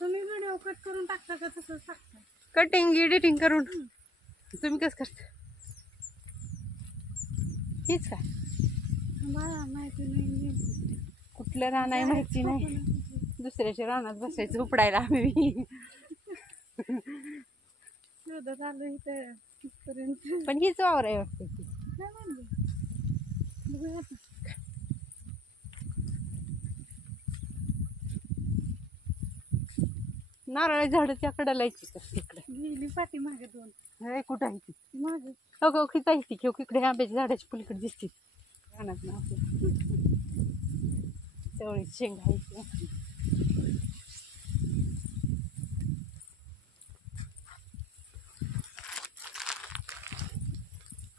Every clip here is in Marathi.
तुम्ही व्हिडिओ कट करून टाकता का तसंच टाकता? कटिंग एडिटिंग करून तुम्ही कसं करता? हेच का मला माहिती नाही कुठलं रान आहे माहिती नाही. दुसऱ्याच्या रानात बसायचं उपडायला आम्ही. शोधत आलो इथं इथपर्यंत. पण हीच वावर आहे वाटतं ती. काय म्हणले बघूया आता. नारळ झाडाच्या कडेला यायची तर तिकडे गेली पाठी मागे दोन. हे कुठं आहे ती? मागे हो खिचा आहे ती किंवा इकडे आंब्याच्या झाडाच्या पलीकडे दिसते रानात ना तेवढी शेंगा आहे.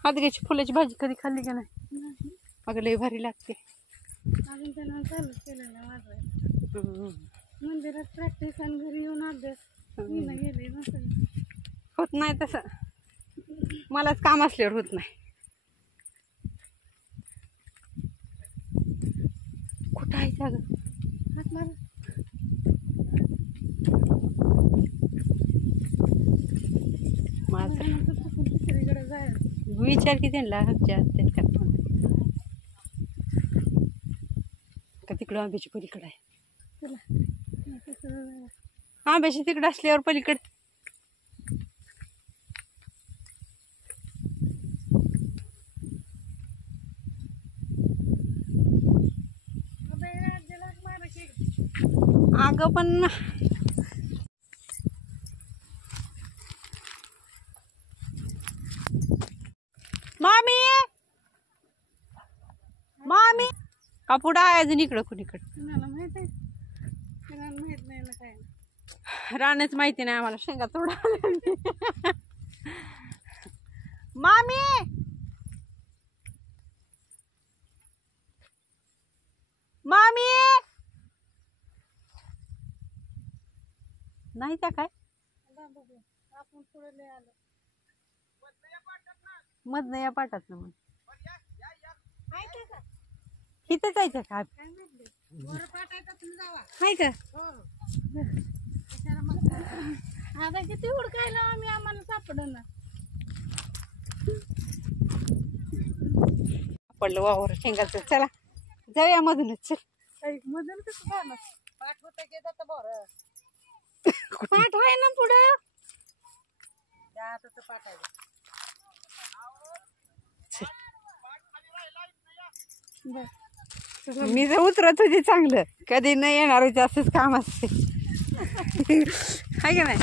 हादग्याची फुलाची भाजी कधी खाल्ली का नाही? नाही अगं लय भारी लागते. अजून त्यांना चालू केलेलं वाजवायला. मंदिरात प्रॅक्टिस आणि घरी येऊन अभ्यास मी ना गेले नसेल. होत नाही तसं, मलाच काम असल्यावर होत नाही. कुठं आहे अगं? हात मारा. माझं दुसरीकडे जायचं. विचार की त्यांना का तिकडं आंब्याची पलीकडे आहे. चला आंब्याची तिकडे असल्यावर पलीकडे अगं पण मामी मामी का पुढं आहे अजून इकडं कुणीकडं? तुम्हाला माहित आहे? तुम्हाला माहित नाही ना काय. रानच माहिती नाही आम्हाला. शेंगा तोडा मामी मामी नाही त्या काय आपण पुढे लय आलो. मधनं या पाटात ना मग आहे का? इथं जायचं का? काय माहिती वर पाठायचं तुम्ही जावा. हाय का? कशाला मग आता किती हुडकायला आम्ही आम्हाला सापडलं. पडलं वावर शेंगाचं. चला जाऊया मधूनच. चल मधून कसं झालं? पाठ होतं की जातं बरं. पाठ आहे ना पुढं. त्या आता पाठ आहे. मी जर उतरत होती चांगलं कधी नाही येणार होती. असंच काम असते हाय का नाही?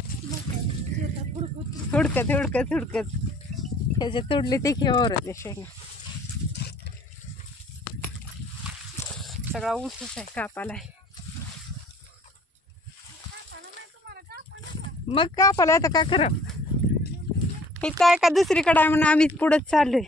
हुडकत हुडकत हुडकत ह्याच्या तोडले ते खेळवर होते शेंगा. सगळा ऊसच आहे कापाला आहे. मग कापाला आता काय करा इथं आहे का दुसरीकडे आहे म्हणून आम्ही पुढंच चाललोय.